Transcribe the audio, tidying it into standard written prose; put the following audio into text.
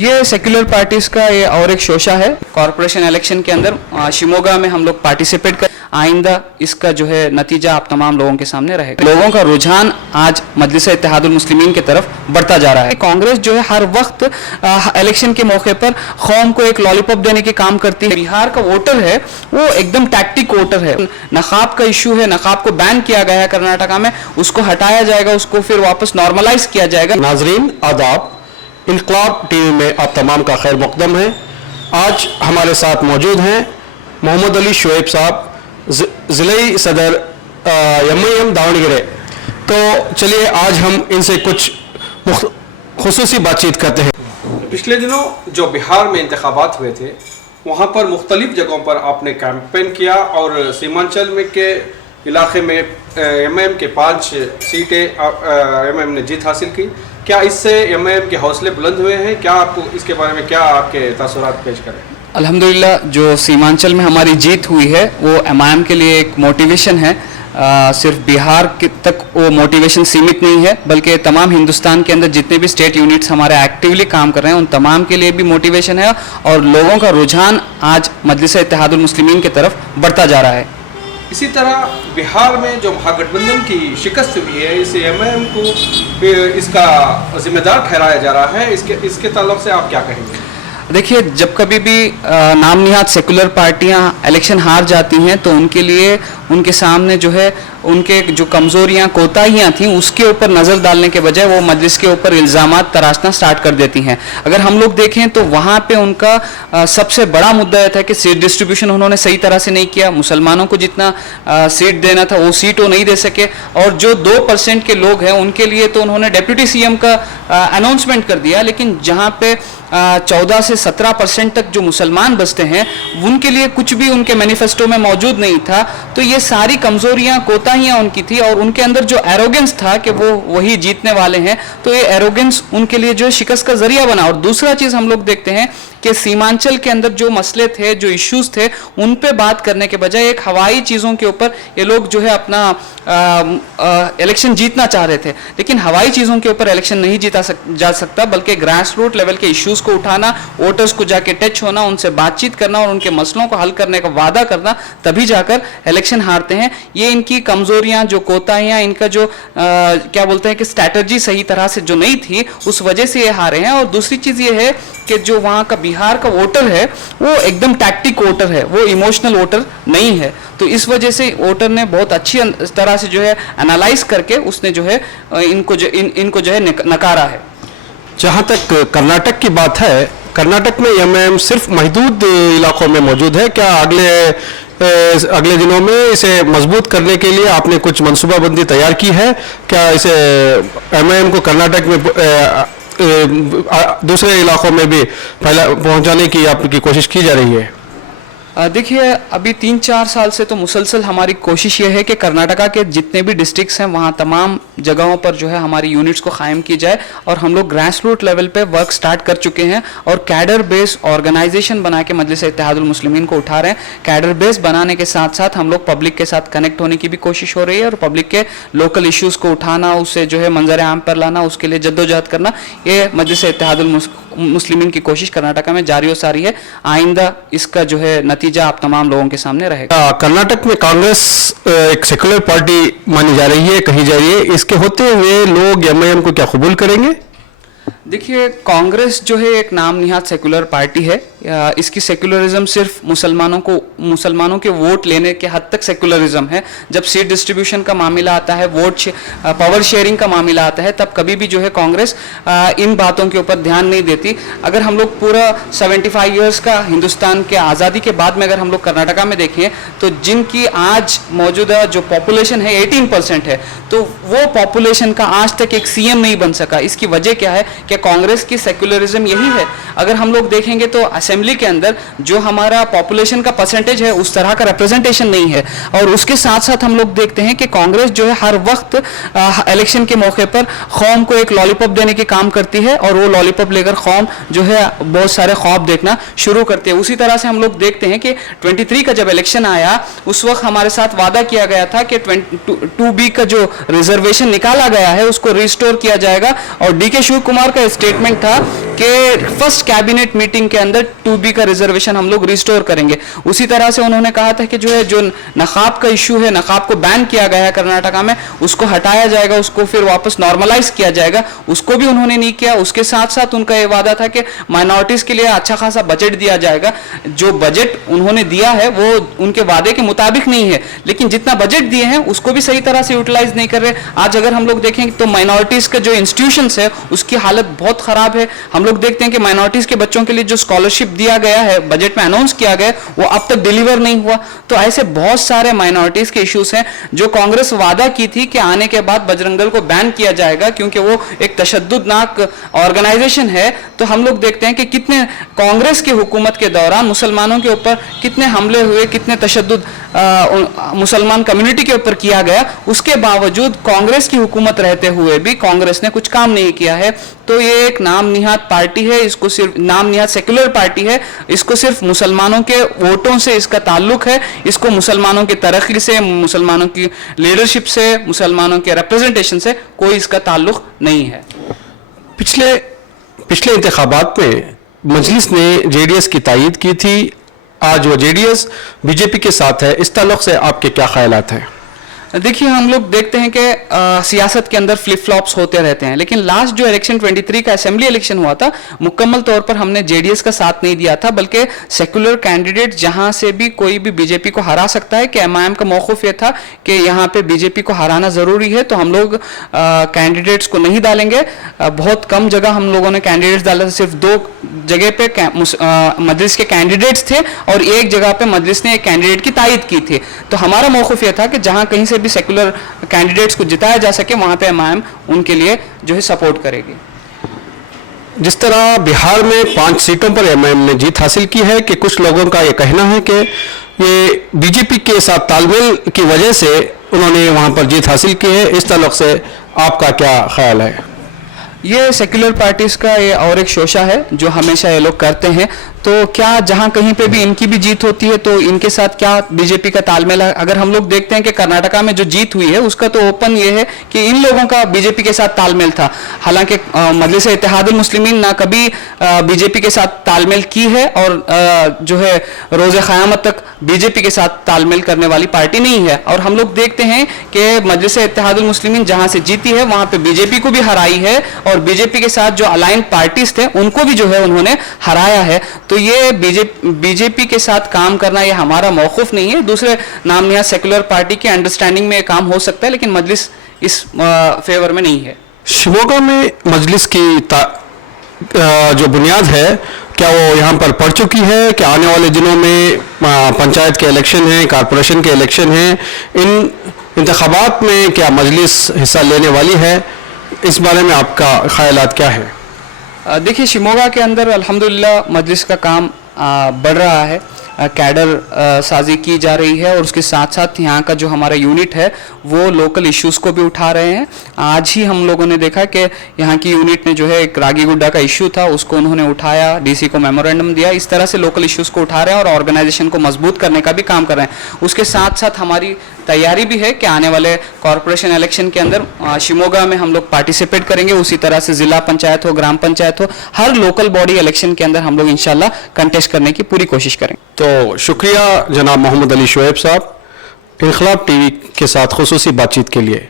ये secular parties का ये और एक शोशा है। कॉरपोरेशन इलेक्शन के अंदर शिमोगा में हम लोग पार्टिसिपेट कर, आइंदा इसका जो है नतीजा आप तमाम लोगों के सामने रहेगा। लोगों का रुझान आज मजलिस इत्तेहादुल मुस्लिमीन की तरफ बढ़ता जा रहा है। कांग्रेस जो है हर वक्त इलेक्शन के मौके पर कौम को एक लॉलीपॉप देने के काम करती है। बिहार का वोटर है वो एकदम टैक्टिक वोटर है। नकाब का इशू है, नकाब को बैन किया गया है कर्नाटका में, उसको हटाया जाएगा, उसको फिर वापस नॉर्मलाइज किया जाएगा। नाजरीन आदाब, इनकलाब टीवी में आप तमाम का खैर मुक़द्दम है। आज हमारे साथ मौजूद हैं मोहम्मद अली शुएब साहब, ज़िले सदर एमआईएम दावणगेरे। तो चलिए आज हम इनसे कुछ खुसूसी बातचीत करते हैं। पिछले दिनों जो बिहार में इंतखाबात हुए थे वहाँ पर मुख्तलिफ जगहों पर आपने कैंपेन किया और सीमांचल में के इलाके में एमआईएम के 5 सीटें एमआईएम ने जीत हासिल की। क्या इससे एमआईएम के हौसले बुलंद हुए हैं? क्या आपको इसके बारे में क्या आपके तासुरात पेश करें? अल्हम्दुलिल्लाह जो सीमांचल में हमारी जीत हुई है वो एमआईएम के लिए एक मोटिवेशन है। सिर्फ बिहार तक वो मोटिवेशन सीमित नहीं है, बल्कि तमाम हिंदुस्तान के अंदर जितने भी स्टेट यूनिट्स हमारे एक्टिवली काम कर रहे हैं उन तमाम के लिए भी मोटिवेशन है और लोगों का रुझान आज मजलिस इत्तेहादुल मुस्लिमीन की तरफ बढ़ता जा रहा है। इसी तरह बिहार में जो महागठबंधन की शिकस्त हुई है, इस एमआईएम को इसका जिम्मेदार ठहराया जा रहा है, इसके ताल्लुक से आप क्या कहेंगे? देखिए, जब कभी भी नाम निहाद सेकुलर पार्टियां इलेक्शन हार जाती हैं तो उनके लिए उनके सामने जो है उनके जो कमज़ोरियां कोताहियां थी उसके ऊपर नज़र डालने के बजाय वो मजलिस के ऊपर इल्ज़ामात तराशना स्टार्ट कर देती हैं। अगर हम लोग देखें तो वहाँ पे उनका सबसे बड़ा मुद्दा यह था कि सीट डिस्ट्रीब्यूशन उन्होंने सही तरह से नहीं किया। मुसलमानों को जितना सीट देना था वो सीट वो नहीं दे सके और जो 2% के लोग हैं उनके लिए तो उन्होंने डेप्यूटी सीएम का अनाउंसमेंट कर दिया, लेकिन जहाँ पे 14 से 17% तक जो मुसलमान बसते हैं उनके लिए कुछ भी उनके मैनिफेस्टो में मौजूद नहीं था। तो ये सारी कमजोरियां कोताहियां उनकी थी और उनके अंदर जो एरोगेंस था कि वो वही जीतने वाले हैं, तो ये एरोगेंस उनके लिए जो है शिकस्त का जरिया बना। और दूसरा चीज हम लोग देखते हैं कि सीमांचल के अंदर जो मसले थे, जो इश्यूज थे, उन पे बात करने के बजाय एक हवाई चीज़ों के ऊपर ये लोग जो है अपना इलेक्शन जीतना चाह रहे थे। लेकिन हवाई चीज़ों के ऊपर इलेक्शन नहीं जा सकता, बल्कि ग्रास रूट लेवल के इश्यूज को उठाना, वोटर्स को जाके टच होना, उनसे बातचीत करना और उनके मसलों को हल करने का वादा करना, तभी जाकर इलेक्शन हारते हैं। ये इनकी कमजोरियां, जो कोताहियां, इनका जो क्या बोलते हैं कि स्ट्रैटेजी सही तरह से जो नहीं थी, उस वजह से ये हारे हैं। और दूसरी चीज़ ये है कि जो वहाँ का बिहार का वोटर है वो एकदम टैक्टिक वोटर है, वो इमोशनल वोटर नहीं है। तो इस वजह से वोटर ने बहुत अच्छी तरह से जो है एनालाइज करके उसने जो है इनको जो है नकारा है। जहाँ तक कर्नाटक की बात है, कर्नाटक में एमआईएम सिर्फ महदूद इलाकों में मौजूद है। क्या अगले दिनों में इसे मजबूत करने के लिए आपने कुछ मनसूबाबंदी तैयार की है? क्या इसे एमआईएम को कर्नाटक में दूसरे इलाकों में भी पहुंचाने की आपकी कोशिश की जा रही है? देखिए, अभी 3-4 साल से तो मुसलसल हमारी कोशिश ये है कि कर्नाटका के जितने भी डिस्ट्रिक्ट्स हैं वहाँ तमाम जगहों पर जो है हमारी यूनिट्स को कायम की जाए। और हम लोग ग्रास रूट लेवल पे वर्क स्टार्ट कर चुके हैं और कैडर बेस ऑर्गेनाइजेशन बना के मजलिस इत्तेहादुल मुस्लिमीन को उठा रहे हैं। कैडर बेस बनाने के साथ साथ हम लोग पब्लिक के साथ कनेक्ट होने की भी कोशिश हो रही है और पब्लिक के लोकल इश्यूज़ को उठाना, उससे जो है मंजर आम पर लाना, उसके लिए जद्दोजहद करना, ये मजलिस इत्तेहादुल मुस्लिमीन की कोशिश कर्नाटका में जारी और सारी है। आइंदा इसका जो है नतीजा आप तमाम लोगों के सामने रहेगा। कर्नाटक में कांग्रेस एक सेकुलर पार्टी मानी जा रही है, कही जा रही है, इसके होते हुए लोग एमआईएम को क्या कबूल करेंगे? देखिए, कांग्रेस जो है एक नाम निहाद सेकुलर पार्टी है। इसकी सेकुलरिज्म सिर्फ मुसलमानों के वोट लेने के हद तक सेकुलरिज्म है। जब सीट डिस्ट्रीब्यूशन का मामला आता है, पावर शेयरिंग का मामला आता है, तब कभी भी जो है कांग्रेस इन बातों के ऊपर ध्यान नहीं देती। अगर हम लोग पूरा 75 ईयर्स का हिंदुस्तान के आज़ादी के बाद में अगर हम लोग कर्नाटका में देखें तो जिनकी आज मौजूदा जो पॉपुलेशन है 18% है, तो वो पॉपुलेशन का आज तक एक सीएम नहीं बन सका। इसकी वजह क्या है कि कांग्रेस की सेकुलरिज्म यही है। अगर हम लोग देखेंगे तो असेंबली के अंदर जो हमारा पॉपुलेशन का परसेंटेज है उस तरह का रिप्रेजेंटेशन नहीं है। और उसके साथ साथ हम लोग देखते हैं कि कांग्रेस जो है हर वक्त इलेक्शन के मौके पर कौम को एक लॉलीपॉप देने के काम करती है और वो लॉलीपॉप लेकर कौम जो है बहुत सारे ख्वाब देखना शुरू करती है। उसी तरह से हम लोग देखते हैं कि 23 का जब इलेक्शन आया उस वक्त हमारे साथ वादा किया गया था कि 2B का जो रिजर्वेशन निकाला गया है उसको रिस्टोर किया जाएगा। और DK शिव कुमार का स्टेटमेंट था कि फर्स्ट कैबिनेट मीटिंग के अंदर 2B का रिजर्वेशन हम लोग रिस्टोर करेंगे। उसी तरह से उन्होंने कहा था कि जो नकाब का इशू है, नकाब को बैन किया गया है कर्नाटका में, उसको हटाया जाएगा, उसको फिर वापस नॉर्मलाइज किया जाएगा, उसको भी उन्होंने नहीं किया। उसके साथ साथ उनका ये वादा था कि माइनॉरिटीज के लिए अच्छा खासा बजट दिया जाएगा। जो बजट उन्होंने दिया है वो उनके वादे के मुताबिक नहीं है, लेकिन जितना बजट दिए हैं उसको भी सही तरह से यूटिलाइज नहीं कर रहे। आज अगर हम लोग देखें तो माइनॉरिटीज का जो इंस्टीट्यूशंस है उसकी हालत बहुत खराब है। हम लोग देखते हैं कि माइनॉरिटीज के बच्चों के लिए जो स्कॉलरशिप दिया गया है, बजट में अनाउंस किया गया, वो अब तक डिलीवर नहीं हुआ। तो ऐसे बहुत सारे माइनॉरिटीज के इश्यूज हैं जो कांग्रेस वादा की थी कि आने के बाद बजरंग दल को बैन किया जाएगा क्योंकि वो एक तशद्दुदनाक ऑर्गेनाइजेशन है। तो हम लोग देखते हैं कि कितने कांग्रेस की हुकूमत के दौरान मुसलमानों के ऊपर कितने हमले हुए, कितने तशद्दुद मुसलमान कम्युनिटी के ऊपर किया गया। उसके बावजूद कांग्रेस की हुकूमत रहते हुए भी कांग्रेस ने कुछ काम नहीं किया है। तो ये एक नाम निहात पार्टी है, इसको सिर्फ नाम निहात सेक्युलर पार्टी है, इसको सिर्फ मुसलमानों के वोटों से इसका ताल्लुक है। इसको मुसलमानों की तरक्की से, मुसलमानों की लीडरशिप से, मुसलमानों के रिप्रेजेंटेशन से कोई इसका ताल्लुक नहीं है। पिछले इंतखाबात में मजलिस ने जेडीएस की तायीद की थी, आज वो जेडीएस बीजेपी के साथ है, इस ताल्लुक से आपके क्या ख्यालात हैं? देखिए, हम लोग देखते हैं कि सियासत के अंदर फ्लिप फ्लॉप्स होते रहते हैं, लेकिन लास्ट जो इलेक्शन 23 का असेंबली इलेक्शन हुआ था, मुकम्मल तौर पर हमने जेडीएस का साथ नहीं दिया था, बल्कि सेकुलर कैंडिडेट जहां से भी कोई भी बीजेपी को हरा सकता है कि एमआईएम का मौक़िफ़ ये था कि यहां पे बीजेपी को हराना ज़रूरी है, तो हम लोग कैंडिडेट्स को नहीं डालेंगे। बहुत कम जगह हम लोगों ने कैंडिडेट्स डाला था, सिर्फ 2 जगह पे मजलिस के कैंडिडेट्स थे और एक जगह पे मजलिस ने एक कैंडिडेट की तायीद की थी। तो हमारा मौक़िफ़ ये था कि जहां कहीं से भी सेकुलर कैंडिडेट्स को जिताया जा सके वहां पे एमआईएम उनके लिए जो है सपोर्ट करेगी। जिस तरह बिहार में 5 सीटों पर एमआईएम ने जीत हासिल की है कि कुछ लोगों का ये कहना है कि ये बीजेपी के साथ तालमेल की वजह से उन्होंने वहां पर जीत हासिल की है, इस ताल्लुक से आपका क्या ख्याल है? ये सेक्युलर पार्टीज का ये और एक शोशा है जो हमेशा ये लोग करते हैं। तो क्या जहां कहीं पे भी इनकी भी जीत होती है तो इनके साथ क्या बीजेपी का तालमेल है? अगर हम लोग देखते हैं कि कर्नाटका में जो जीत हुई है उसका तो ओपन ये है कि इन लोगों का बीजेपी के साथ तालमेल था। हालांकि मजलिस इत्तेहादुल मुस्लिमीन ना कभी बीजेपी के साथ तालमेल की है और जो है रोज़े क़यामत तक बीजेपी के साथ तालमेल करने वाली पार्टी नहीं है। और हम लोग देखते हैं कि मजलिस इत्तेहादुल मुस्लिमीन जहां से जीती है वहां पे बीजेपी को भी हराई है और बीजेपी के साथ जो अलाइन पार्टीज थे उनको भी जो है उन्होंने हराया है। तो ये बीजेपी के साथ काम करना ये हमारा मौक़िफ़ नहीं है। दूसरे नाम निहात सेकुलर पार्टी के अंडरस्टैंडिंग में काम हो सकता है, लेकिन मजलिस इस फेवर में नहीं है। शिमोगा में मजलिस की जो बुनियाद है क्या वो यहाँ पर पड़ चुकी है कि आने वाले दिनों में पंचायत के इलेक्शन हैं, कारपोरेशन के इलेक्शन हैं, इन इंतखाबात में क्या मजलिस हिस्सा लेने वाली है? इस बारे में आपका ख्यालात क्या है? देखिए, शिमोगा के अंदर अल्हम्दुलिल्लाह मजलिस का काम बढ़ रहा है, कैडर साजी की जा रही है और उसके साथ साथ यहाँ का जो हमारा यूनिट है वो लोकल इश्यूज़ को भी उठा रहे हैं। आज ही हम लोगों ने देखा कि यहाँ की यूनिट ने जो है एक रागीगुड्डा का इशू था उसको उन्होंने उठाया, डीसी को मेमोरेंडम दिया। इस तरह से लोकल इश्यूज़ को उठा रहे हैं और ऑर्गेनाइजेशन को मजबूत करने का भी काम कर रहे हैं। उसके साथ साथ हमारी तैयारी भी है कि आने वाले कॉरपोरेशन इलेक्शन के अंदर शिमोगा में हम लोग पार्टिसिपेट करेंगे। उसी तरह से ज़िला पंचायत हो, ग्राम पंचायत हो, हर लोकल बॉडी इलेक्शन के अंदर हम लोग इंशाल्लाह कंटेस्ट करने की पूरी कोशिश करेंगे। तो शुक्रिया जनाब मोहम्मद अली शुएब साहब, इनकलाब टीवी के साथ खुसूसी बातचीत के लिए।